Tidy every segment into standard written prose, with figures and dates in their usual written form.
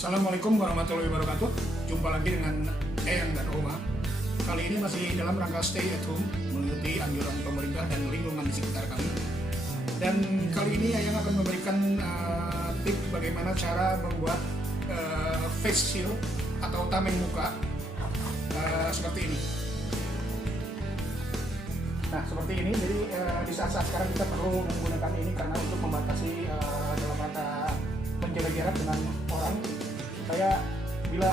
Assalamualaikum warahmatullahi wabarakatuh. Jumpa lagi dengan Eyang dan Oma. Kali ini masih dalam rangka stay at home, mengikuti anjuran pemerintah dan lingkungan di sekitar kami. Dan kali ini Eyang akan memberikan tips bagaimana cara membuat face shield atau tameng muka seperti ini. Nah, seperti ini. Jadi di saat-saat sekarang kita perlu menggunakan ini karena untuk membatasi dalam rangka menjaga jarak dengan orang, supaya bila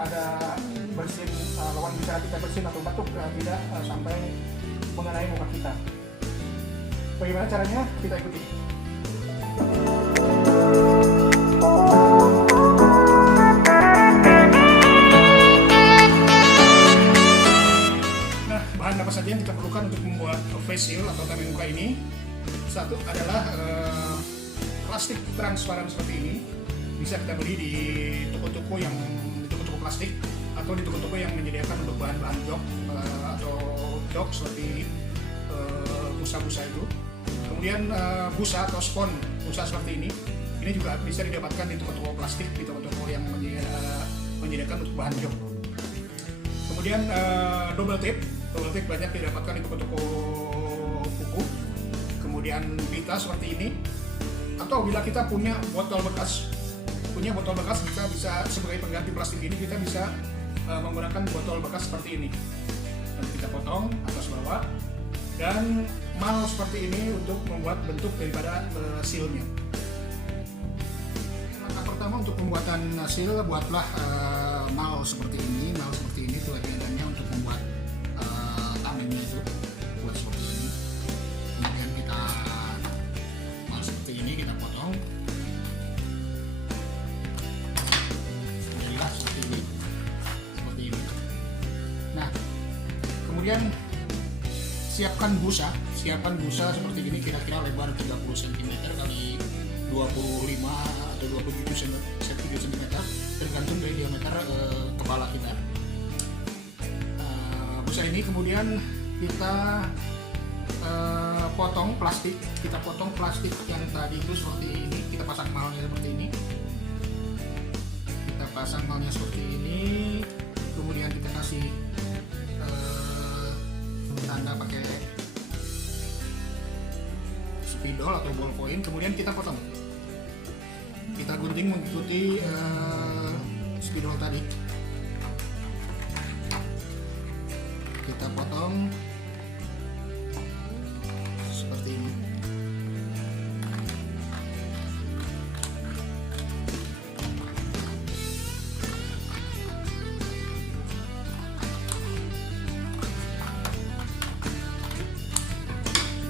ada bersin lawan bicara kita bersin atau batuk tidak sampai mengenai muka kita. Bagaimana caranya? Kita ikuti. Nah, bahan apa saja yang kita perlukan untuk membuat face shield atau tameng muka ini? Satu adalah plastik transparan seperti ini. Bisa kita beli di toko-toko plastik atau di toko-toko yang menyediakan untuk bahan-bahan jok atau jok seperti busa-busa itu. Kemudian busa atau spon busa seperti ini juga bisa didapatkan di toko-toko plastik, di toko-toko yang menyediakan untuk bahan jok. Kemudian double tape banyak didapatkan di toko-toko buku. Kemudian pita seperti ini, atau bila kita punya botol bekas kita bisa sebagai pengganti plastik ini, kita bisa menggunakan botol bekas seperti ini. Dan kita potong atas bawah dan mal seperti ini untuk membuat bentuk daripada shieldnya. Langkah pertama untuk pembuatan shield, buatlah mal seperti ini. Itu agendanya untuk membuat tamengnya itu. Buat seperti ini. Kemudian kita mal seperti ini, kita potong. Jadilah seperti ini. Nah, kemudian siapkan busa seperti ini, kira-kira lebar 30 cm kali 25 atau 27 cm, tergantung dari diameter kepala kita. Busa ini kemudian kita potong plastik yang tadi itu seperti ini. Kita pasang malnya seperti ini. Kemudian kita kasih tanda pakai spidol atau ballpoint. Kemudian kita potong, kita gunting mengikuti spidol tadi. Kita potong seperti ini.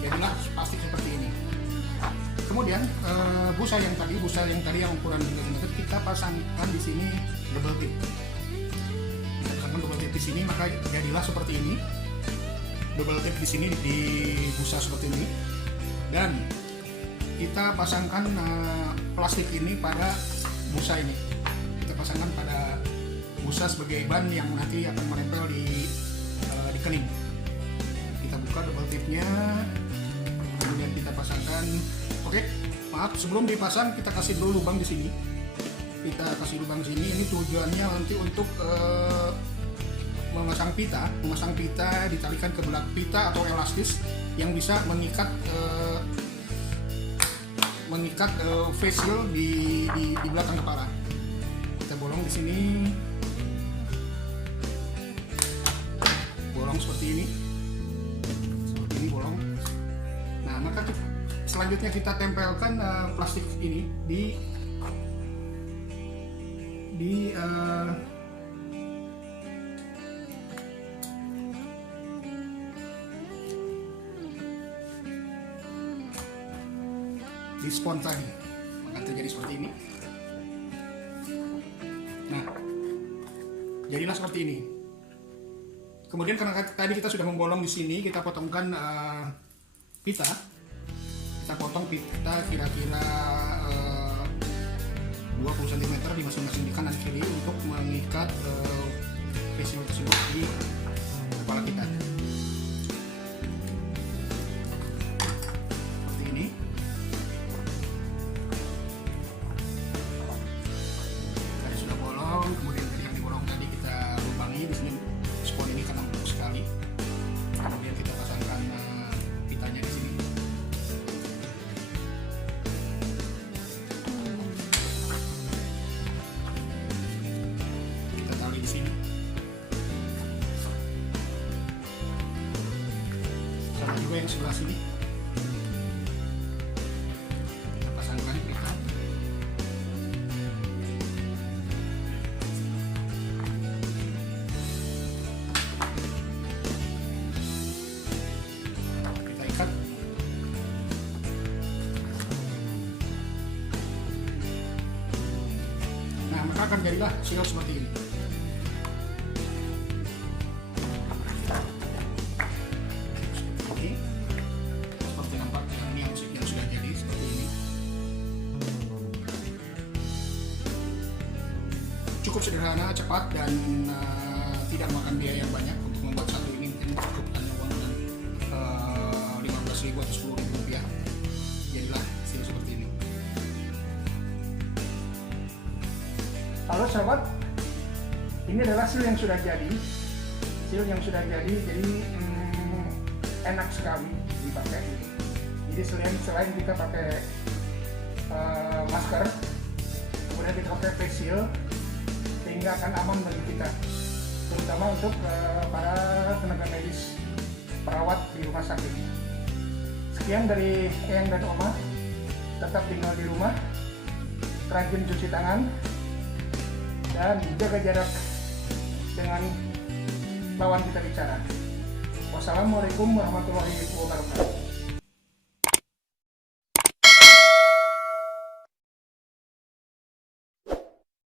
Jadilah plastik seperti ini. Kemudian busa yang tadi yang ukuran 3 cm kita pasangkan di sini double tip. Di sini, maka jadilah seperti ini. Double tip di sini di busa seperti ini, dan kita pasangkan plastik ini pada busa ini. Kita pasangkan pada busa sebagai ban yang nanti akan menempel di kening. Kita buka double tipnya, kemudian kita pasangkan. Oke, maaf, sebelum dipasang kita kasih dulu lubang di sini. Ini tujuannya nanti untuk memasang pita ditalikan ke belakang pita atau elastis yang bisa mengikat face shield di belakang kepala. Kita bolong di sini, bolong seperti ini bolong. Nah, maka selanjutnya kita tempelkan plastik ini di spon tadi, maka terjadi seperti ini. Nah, jadilah seperti ini. Kemudian karena tadi kita sudah membolong di sini, kita potongkan pita. Kita potong pita kira-kira 20 cm di masing-masing di kanan kiri untuk mengikat face shield tersebut di kepala kita. Seperti ini. yang sebelah sini. Kita pasangkan kita. Kita ikat. Nah, maka akan jadilah seal seperti ini. Seperti nampak yang sudah jadi seperti ini. Cukup sederhana, cepat, dan tidak makan biaya yang banyak untuk membuat satu ini. Mungkin cukup hanya uang dengan 15.000 atau 10.000 rupiah. Jadilah seal seperti ini. Halo sahabat, ini adalah seal yang sudah jadi. Seal yang sudah jadi enak sekali dipakai. Jadi selain kita pakai masker, kemudian kita pakai face shield, sehingga akan aman bagi kita, terutama untuk para tenaga medis, perawat di rumah sakit. Sekian dari Eyang dan Oma. Tetap tinggal di rumah, rajin cuci tangan, dan jaga jarak dengan lawan kita bicara. Wassalamualaikum warahmatullahi wabarakatuh.